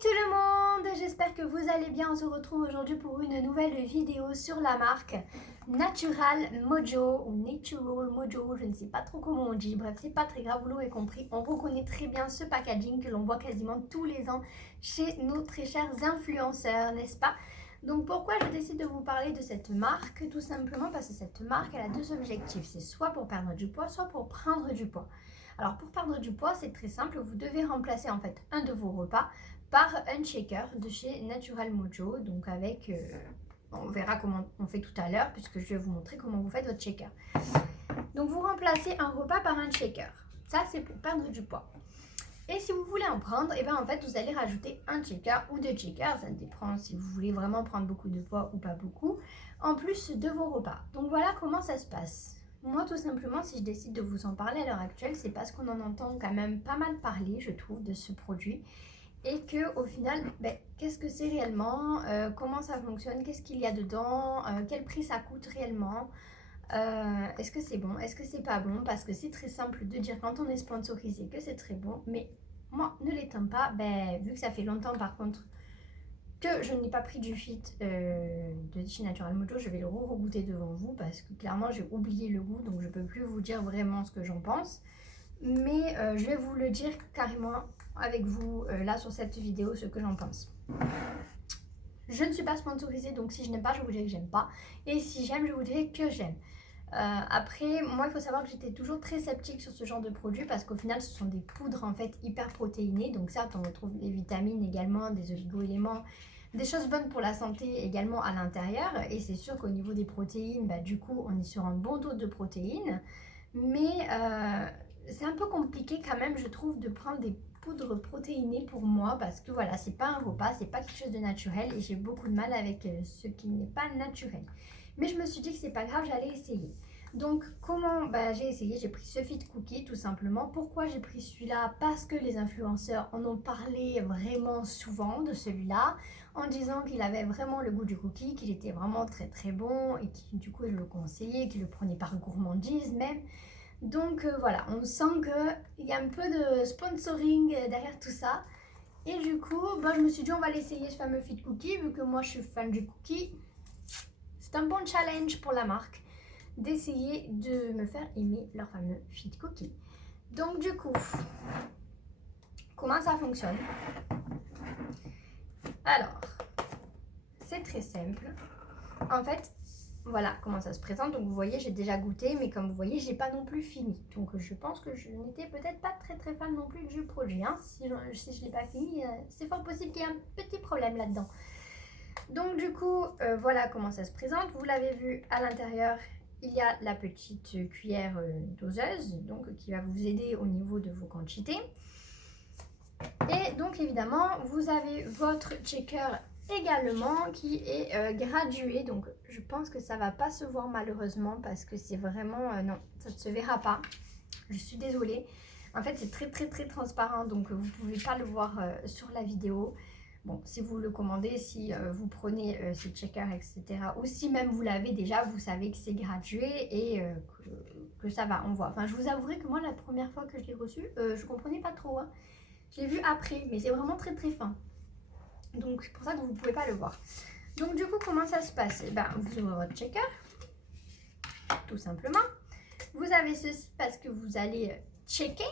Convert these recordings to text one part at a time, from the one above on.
tout le monde, j'espère que vous allez bien. On se retrouve aujourd'hui pour une nouvelle vidéo sur la marque Natural Mojo ou Natural Mojo, je ne sais pas trop comment on dit, bref c'est pas très grave, vous l'aurez compris. On reconnaît très bien ce packaging que l'on voit quasiment tous les ans chez nos très chers influenceurs, n'est-ce pas? Donc pourquoi je décide de vous parler de cette marque? Tout simplement parce que cette marque elle a deux objectifs, c'est soit pour perdre du poids, soit pour prendre du poids. Alors pour perdre du poids, c'est très simple, vous devez remplacer en fait un de vos repas par un shaker de chez Natural Mojo, donc avec, on verra comment on fait tout à l'heure puisque je vais vous montrer comment vous faites votre shaker. Donc vous remplacez un repas par un shaker, ça c'est pour perdre du poids. Et si vous voulez en prendre, et bien en fait vous allez rajouter un shaker ou deux shakers, ça dépend si vous voulez vraiment prendre beaucoup de poids ou pas beaucoup, en plus de vos repas. Donc voilà comment ça se passe. Moi tout simplement si je décide de vous en parler à l'heure actuelle, c'est parce qu'on en entend quand même pas mal parler je trouve de ce produit. Et que au final, qu'est-ce que c'est réellement, comment ça fonctionne, qu'est-ce qu'il y a dedans, quel prix ça coûte réellement, est-ce que c'est bon, est-ce que c'est pas bon, parce que c'est très simple de dire quand on est sponsorisé que c'est très bon, mais moi ne l'étant pas, vu que ça fait longtemps par contre que je n'ai pas pris du fit de chez Natural Mojo, je vais le re-goûter devant vous parce que clairement j'ai oublié le goût, donc je peux plus vous dire vraiment ce que j'en pense. Mais je vais vous le dire carrément avec vous là sur cette vidéo ce que j'en pense. Je ne suis pas sponsorisée, donc si je n'aime pas, je vous dirai que j'aime pas. Et si j'aime, je vous dirai que j'aime. Après, moi, il faut savoir que j'étais toujours très sceptique sur ce genre de produits parce qu'au final, ce sont des poudres en fait hyper protéinées. Donc certes, on retrouve des vitamines également, des oligo-éléments, des choses bonnes pour la santé également à l'intérieur. Et c'est sûr qu'au niveau des protéines, du coup, on est sur un bon taux de protéines. Mais c'est un peu compliqué quand même, je trouve, de prendre des poudres protéinées pour moi parce que voilà, c'est pas un repas, c'est pas quelque chose de naturel et j'ai beaucoup de mal avec ce qui n'est pas naturel. Mais je me suis dit que c'est pas grave, j'allais essayer. Donc comment j'ai essayé, j'ai pris ce Fit Cookie tout simplement. Pourquoi j'ai pris celui-là? Parce que les influenceurs en ont parlé vraiment souvent de celui-là en disant qu'il avait vraiment le goût du cookie, qu'il était vraiment très très bon et qui du coup ils le conseillaient, qu'ils le prenaient par gourmandise même. Donc voilà, on sent qu'il y a un peu de sponsoring derrière tout ça. Et du coup, je me suis dit on va l'essayer ce fameux Fit Cookie, vu que moi je suis fan du cookie. C'est un bon challenge pour la marque d'essayer de me faire aimer leur fameux Fit Cookie. Donc du coup, comment ça fonctionne? Alors, c'est très simple. En fait, voilà comment ça se présente. Donc vous voyez, j'ai déjà goûté, mais comme vous voyez, j'ai pas non plus fini. Donc je pense que je n'étais peut-être pas très très fan non plus du produit. Si je l'ai pas fini, c'est fort possible qu'il y ait un petit problème là-dedans. Donc du coup, voilà comment ça se présente. Vous l'avez vu à l'intérieur, il y a la petite cuillère doseuse, donc qui va vous aider au niveau de vos quantités. Et donc évidemment, vous avez votre shaker également qui est gradué, donc je pense que ça va pas se voir malheureusement parce que c'est vraiment non, ça ne se verra pas, je suis désolée. En fait c'est très très très transparent, donc vous pouvez pas le voir sur la vidéo. Bon, si vous le commandez, si vous prenez ce shaker, etc., ou si même vous l'avez déjà, vous savez que c'est gradué et que ça va, on voit. Enfin, je vous avouerai que moi, la première fois que je l'ai reçu, je comprenais pas trop, hein. Je l'ai vu après, mais c'est vraiment très très fin. Donc c'est pour ça que vous ne pouvez pas le voir. Donc du coup, comment ça se passe? Vous ouvrez votre shaker, tout simplement. Vous avez ceci parce que vous allez checker,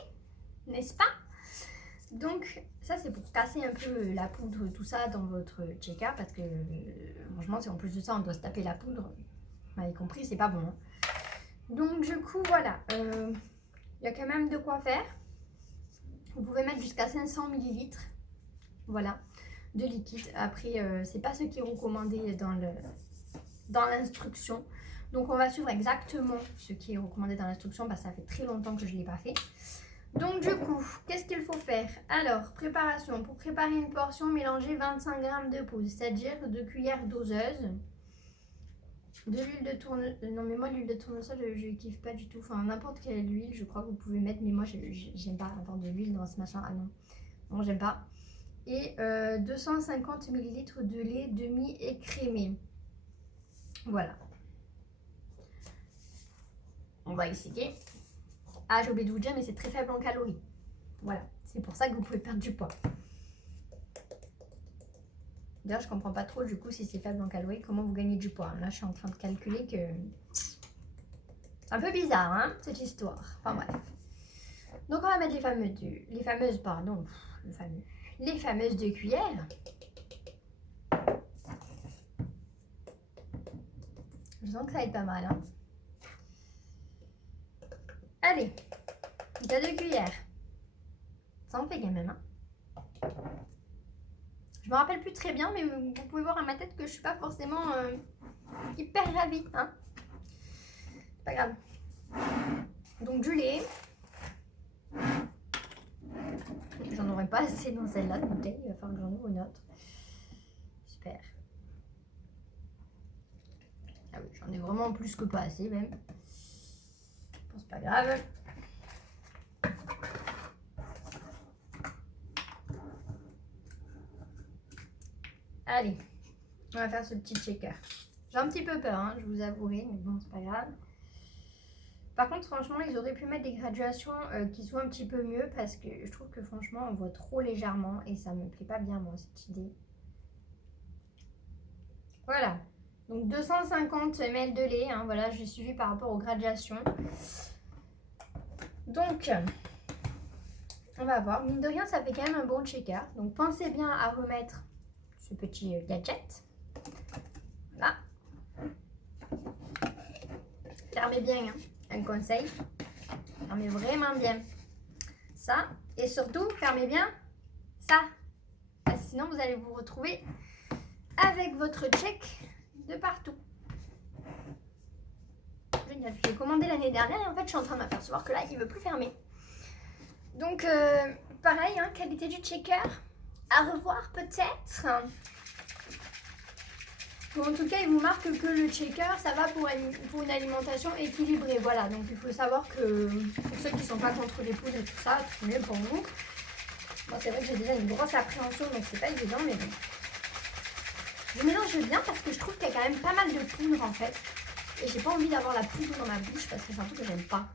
n'est-ce pas? Donc ça c'est pour casser un peu la poudre, tout ça dans votre shaker parce que franchement si en plus de ça on doit se taper la poudre, vous m'avez compris, c'est pas bon, hein. Donc du coup voilà, il y a quand même de quoi faire. Vous pouvez mettre jusqu'à 500 ml, voilà, de liquide. Après, c'est pas ce qui est recommandé dans l'instruction. Donc on va suivre exactement ce qui est recommandé dans l'instruction parce que ça fait très longtemps que je ne l'ai pas fait. Donc du coup, qu'est-ce qu'il faut faire? Alors, préparation. Pour préparer une portion, mélangez 25 g de poudre, c'est-à-dire 2 cuillères doseuses. De l'huile de tournesol. Non mais moi l'huile de tournesol je kiffe pas du tout. Enfin n'importe quelle huile je crois que vous pouvez mettre. Mais moi j'aime pas avoir de l'huile dans ce machin. Ah non. Non j'aime pas. Et 250 ml de lait demi-écrémé. Voilà. On va essayer. Ah j'ai oublié de vous dire mais c'est très faible en calories. Voilà. C'est pour ça que vous pouvez perdre du poids. D'ailleurs, je comprends pas trop du coup si c'est faible en calories, comment vous gagnez du poids. Là, je suis en train de calculer que... C'est un peu bizarre, hein, cette histoire. Enfin bref. Donc, on va mettre les fameuses 2 cuillères. Je sens que ça va être pas mal, hein. Allez, t'as 2 cuillères. Ça en fait quand même, hein. Je me rappelle plus très bien, mais vous pouvez voir à ma tête que je suis pas forcément hyper ravie, hein. Pas grave. Donc du lait. J'en aurais pas assez dans celle-là de bouteille, il va falloir que j'en ouvre une autre. Super. Ah oui, j'en ai vraiment plus que pas assez même. Bon, c'est pas grave. Allez, on va faire ce petit shaker. J'ai un petit peu peur, hein, je vous avouerai, mais bon, c'est pas grave. Par contre, franchement, ils auraient pu mettre des graduations qui soient un petit peu mieux parce que je trouve que franchement, on voit trop légèrement et ça me plaît pas bien, moi, cette idée. Voilà. Donc 250 ml de lait, hein, voilà, j'ai suivi par rapport aux graduations. Donc, on va voir. Mine de rien, ça fait quand même un bon shaker. Donc, pensez bien à remettre ce petit gadget. Voilà. Fermez bien, hein, un conseil. Fermez vraiment bien ça. Et surtout, fermez bien ça. Parce que sinon, vous allez vous retrouver avec votre check de partout. Génial. J'ai commandé l'année dernière et en fait, je suis en train de m'apercevoir que là, il ne veut plus fermer. Donc, pareil, hein, qualité du checker. À revoir peut-être. En tout cas, il vous marque que le shaker, ça va pour une alimentation équilibrée. Voilà, donc il faut savoir que pour ceux qui ne sont pas contre les poudres et tout ça, c'est mieux pour vous. Moi, c'est vrai que j'ai déjà une grosse appréhension, donc c'est pas évident, mais bon. Je mélange bien parce que je trouve qu'il y a quand même pas mal de poudre en fait. Et j'ai pas envie d'avoir la poudre dans ma bouche parce que c'est un truc que j'aime pas.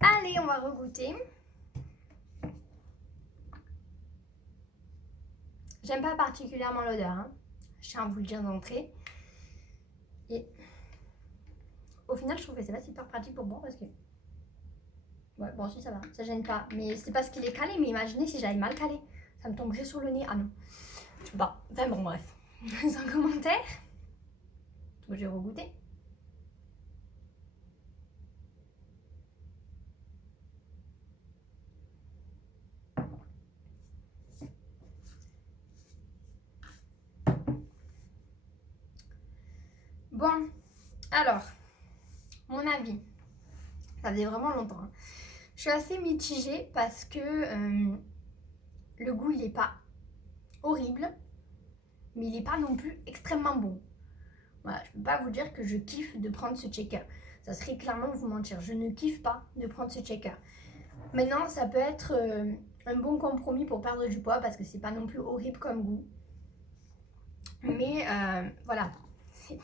Allez, on va regoûter. J'aime pas particulièrement l'odeur, hein. Je tiens à vous le dire d'entrée. Et au final, je trouve que c'est pas super pratique pour moi parce que... Ouais, bon, si ça va, ça gêne pas. Mais c'est parce qu'il est calé, mais imaginez si j'avais mal calé. Ça me tomberait sur le nez. Ah non. Je sais pas. Enfin bon, bref. Sans commentaire. Donc, je vais regoûter. Bon, alors, mon avis, ça faisait vraiment longtemps, hein. Je suis assez mitigée parce que le goût, il n'est pas horrible, mais il n'est pas non plus extrêmement bon. Voilà, je ne peux pas vous dire que je kiffe de prendre ce shaker. Ça serait clairement vous mentir. Je ne kiffe pas de prendre ce shaker. Maintenant, ça peut être un bon compromis pour perdre du poids parce que c'est pas non plus horrible comme goût. Mais voilà, c'est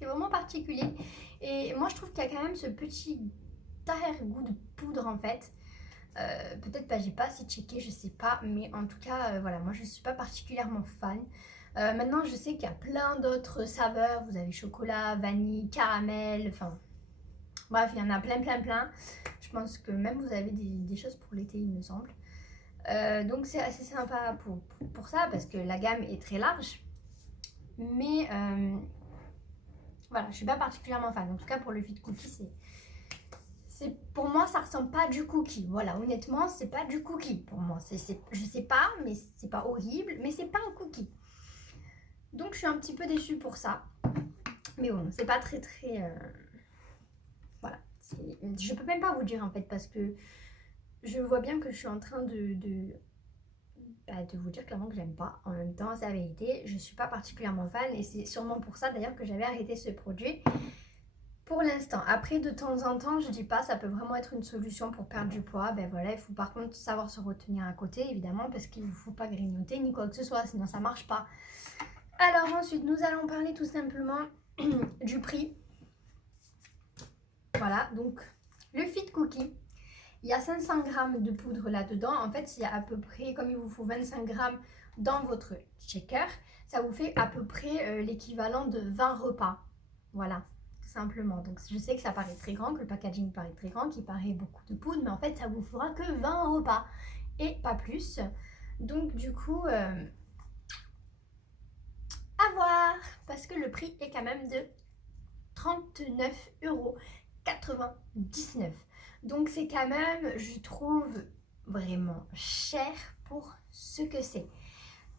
vraiment particulier. Et moi, je trouve qu'il y a quand même ce petit arrière-goût de poudre en fait. Peut-être pas, j'ai pas assez checké, je sais pas. Mais en tout cas, voilà, moi je suis pas particulièrement fan. Maintenant, je sais qu'il y a plein d'autres saveurs. Vous avez chocolat, vanille, caramel, enfin... Bref, il y en a plein. Je pense que même vous avez des choses pour l'été, il me semble. Donc c'est assez sympa pour ça, parce que la gamme est très large. Mais voilà, je suis pas particulièrement fan. En tout cas, pour le Fit Cookie, pour moi, ça ressemble pas du cookie. Voilà, honnêtement, c'est pas du cookie pour moi. Je sais pas, mais c'est pas horrible, mais c'est pas un cookie. Donc je suis un petit peu déçue pour ça. Mais bon, c'est pas très... Voilà. Je peux même pas vous dire en fait parce que je vois bien que je suis en train de vous dire clairement que j'aime pas. En même temps, c'est la vérité. Je suis pas particulièrement fan et c'est sûrement pour ça d'ailleurs que j'avais arrêté ce produit pour l'instant. Après, de temps en temps, je dis pas, ça peut vraiment être une solution pour perdre du poids. Ben voilà, il faut par contre savoir se retenir à côté évidemment parce qu'il ne faut pas grignoter ni quoi que ce soit, sinon ça marche pas. Alors ensuite, nous allons parler tout simplement du prix. Voilà, donc le Fit Cookie Il y a 500 grammes de poudre là-dedans. En fait, il y a à peu près, comme il vous faut 25 grammes dans votre shaker, ça vous fait à peu près l'équivalent de 20 repas. Voilà, simplement. Donc je sais que ça paraît très grand, que le packaging paraît très grand, qu'il paraît beaucoup de poudre, mais en fait, ça vous fera que 20 repas et pas plus. Donc du coup, à voir, parce que le prix est quand même de 39,99 €. Donc c'est quand même, je trouve, vraiment cher pour ce que c'est.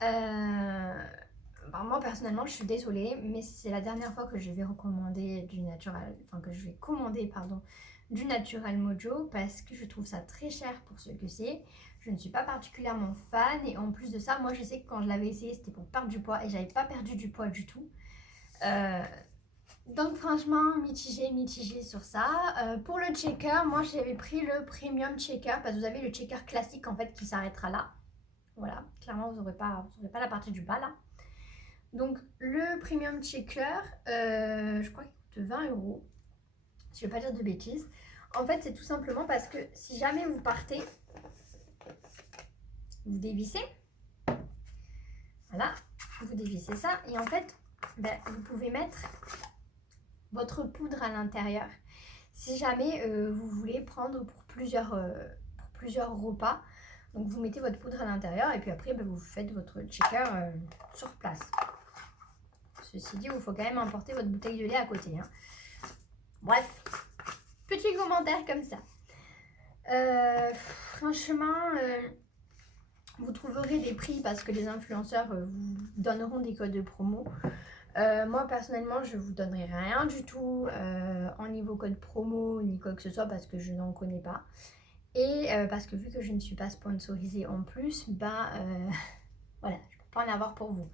Moi personnellement, je suis désolée, mais c'est la dernière fois que je vais recommander du Natural, enfin que je vais commander, pardon, du Natural Mojo parce que je trouve ça très cher pour ce que c'est. Je ne suis pas particulièrement fan et en plus de ça, moi je sais que quand je l'avais essayé, c'était pour perdre du poids et j'avais pas perdu du poids du tout. Donc franchement, mitigé sur ça. Pour le checker, moi j'avais pris le premium checker parce que vous avez le checker classique en fait qui s'arrêtera là. Voilà, clairement vous n'aurez pas la partie du bas là. Donc le premium checker, je crois qu'il coûte 20 €. Je ne vais pas dire de bêtises. En fait, c'est tout simplement parce que si jamais vous partez, vous dévissez. Voilà, vous dévissez ça et en fait, vous pouvez mettre votre poudre à l'intérieur. Si jamais vous voulez prendre pour plusieurs repas, donc vous mettez votre poudre à l'intérieur et puis après vous faites votre shaker sur place. Ceci dit, il faut quand même emporter votre bouteille de lait à côté. Hein. Bref, petit commentaire comme ça. Franchement, vous trouverez des prix parce que les influenceurs vous donneront des codes de promo. Moi personnellement je vous donnerai rien du tout en niveau code promo ni quoi que ce soit parce que je n'en connais pas et parce que vu que je ne suis pas sponsorisée en plus, voilà, je ne peux pas en avoir pour vous.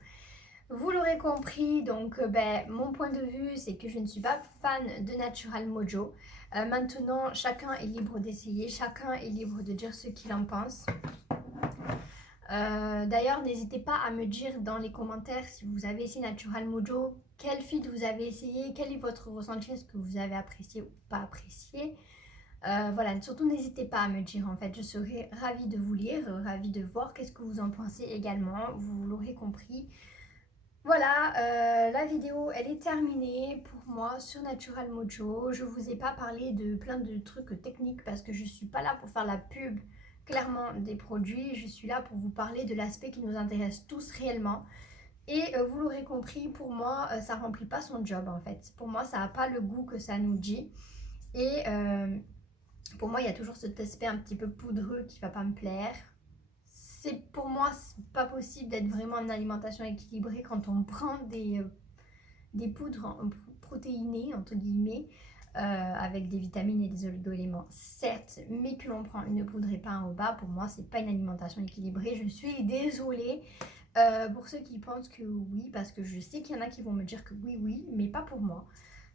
Vous l'aurez compris, donc mon point de vue c'est que je ne suis pas fan de Natural Mojo. Maintenant chacun est libre d'essayer, chacun est libre de dire ce qu'il en pense. D'ailleurs, n'hésitez pas à me dire dans les commentaires si vous avez essayé Natural Mojo, quel feed vous avez essayé, quel est votre ressenti, est-ce que vous avez apprécié ou pas apprécié. Voilà, surtout n'hésitez pas à me dire en fait, je serai ravie de vous lire, ravie de voir qu'est-ce que vous en pensez également, vous l'aurez compris. Voilà, la vidéo elle est terminée pour moi sur Natural Mojo. Je vous ai pas parlé de plein de trucs techniques parce que je suis pas là pour faire la pub clairement des produits, je suis là pour vous parler de l'aspect qui nous intéresse tous réellement. Et vous l'aurez compris, pour moi, ça remplit pas son job en fait. Pour moi, ça n'a pas le goût que ça nous dit. Et pour moi, il y a toujours cet aspect un petit peu poudreux qui va pas me plaire. Pour moi, c'est pas possible d'être vraiment en alimentation équilibrée quand on prend des poudres protéinées, entre guillemets, avec des vitamines et des oligo-éléments, certes, mais que l'on prend une poudre et pas un repas, pour moi, c'est pas une alimentation équilibrée. Je suis désolée pour ceux qui pensent que oui, parce que je sais qu'il y en a qui vont me dire que oui, mais pas pour moi.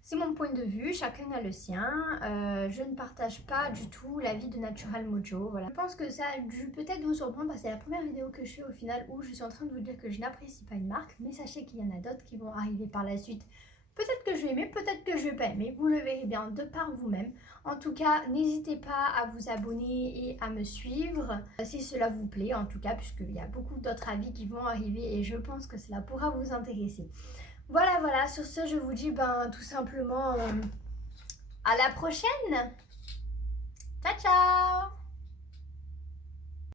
C'est mon point de vue, chacun a le sien. Je ne partage pas du tout l'avis de Natural Mojo. Voilà. Je pense que ça a dû peut-être vous surprendre parce que c'est la première vidéo que je fais au final où je suis en train de vous dire que je n'apprécie pas une marque, mais sachez qu'il y en a d'autres qui vont arriver par la suite. Peut-être que je vais aimer, peut-être que je vais pas aimer, vous le verrez bien de par vous-même. En tout cas, n'hésitez pas à vous abonner et à me suivre si cela vous plaît, en tout cas, puisqu'il y a beaucoup d'autres avis qui vont arriver et je pense que cela pourra vous intéresser. Voilà, sur ce, je vous dis tout simplement à la prochaine. Ciao, ciao!